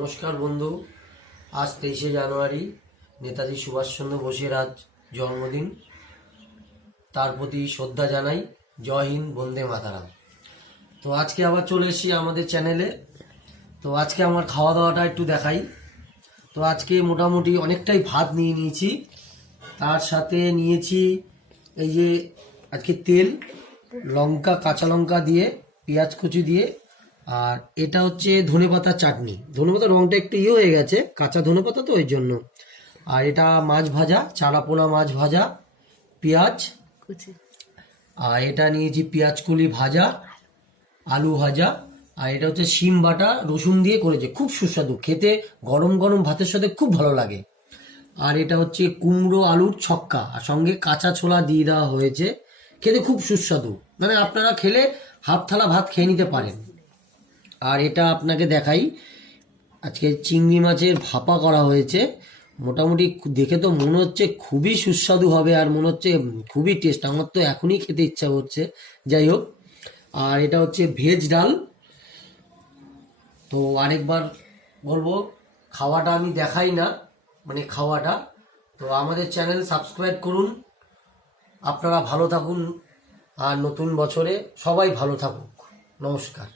নমস্কার বন্ধু। আজ 23শে জানুয়ারি নেতাজি সুভাষচন্দ্র বোসের আজ জন্মদিন। তার প্রতি শ্রদ্ধা জানাই। জয় হিন্দ, বন্দে মাতারাম। তো আজকে আবার চলে এসেছি আমাদের চ্যানেলে। তো আজকে আমার খাওয়া দাওয়াটা একটু দেখাই। তো আজকে মোটামুটি অনেকটাই ভাত নিয়ে নিয়েছি, তার সাথে নিয়েছি এই যে আজকে তেল, লঙ্কা, কাঁচা লঙ্কা দিয়ে, পেঁয়াজ কুচি দিয়ে, আর এটা হচ্ছে ধনেপাতার চাটনি। ধনেপাতার রঙটা একটু হয়ে গেছে, কাঁচা ধনেপাতা তো ওই জন্য। আর এটা মাছ ভাজা, চারাপোনা মাছ ভাজা, পেঁয়াজ, আর এটা নিয়েছি পেঁয়াজ কলি ভাজা, আলু ভাজা, আর এটা হচ্ছে শিম বাটা রসুন দিয়ে করেছে, খুব সুস্বাদু খেতে, গরম গরম ভাতের সাথে খুব ভালো লাগে। আর এটা হচ্ছে কুমড়ো আলুর ছক্কা, আর সঙ্গে কাঁচা ছোলা দিয়ে দেওয়া হয়েছে, খেতে খুব সুস্বাদু, মানে আপনারা খেলে হাফ থালা ভাত খেয়ে নিতে পারেন। আর এটা আপনাকে দেখাই, আজকে চিংড়ি মাছের ভাপা করা হয়েছে। মোটামুটি দেখে তো মনে হচ্ছে খুবই সুস্বাদু হবে, আর মনে হচ্ছে খুবই টেস্ট, আমার তো এখনই খেতে ইচ্ছা করছে। যাই হোক, আর এটা হচ্ছে ভেজ ডাল। তো আরেকবার বলবো, খাওয়াটা আমি দেখাই না, মানে খাওয়াটা। তো আমাদের চ্যানেল সাবস্ক্রাইব করুন। আপনারা ভালো থাকুন, আর নতুন বছরে সবাই ভালো থাকুক। নমস্কার।